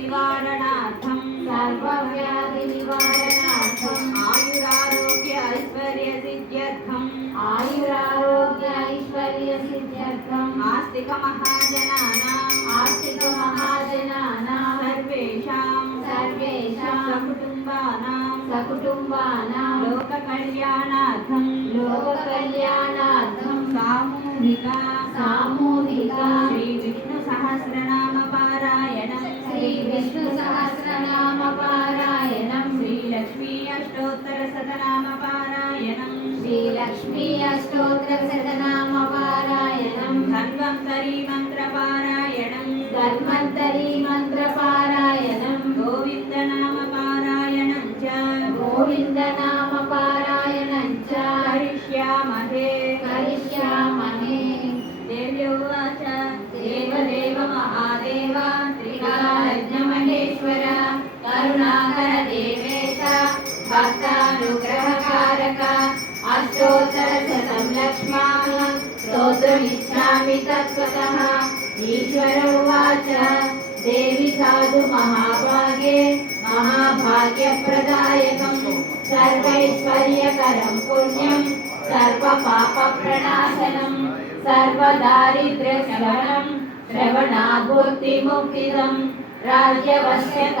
निवारणार्थं आयुरारोग्य ऐश्वर्य सिद्ध्यर्थं आस्तिक महाजनानां सर्वेषां सकुटुम्बानां लोककल्याणार्थं सामूहिक श्री विष्णु सहस्रनाम पारायणं श्री लक्ष्मी अष्टोत्तर शतनाम पारायणं धन्वन्तरी मंत्र पारायणं गोविंद नाम पारायणं च करिष्यामहे देव्योवाच देवदेव महादेव त्रिकालज्ञ महेश्वर करुणाकर देवेश भक्तानुग्रहकारक अष्टोत्तर शतं लक्ष्मः स्तोत्रमिच्छामि तत्त्वतः ईश्वर उवाच देवी साधु महाभाग्यप्रदायकं सर्वैश्वर्यकरं पुण्यं सर्वपापप्रणाशनं सर्वदारिद्र्यशमनं श्रवणाद् बुद्धिमुक्तिदं राज्यवश्यकम्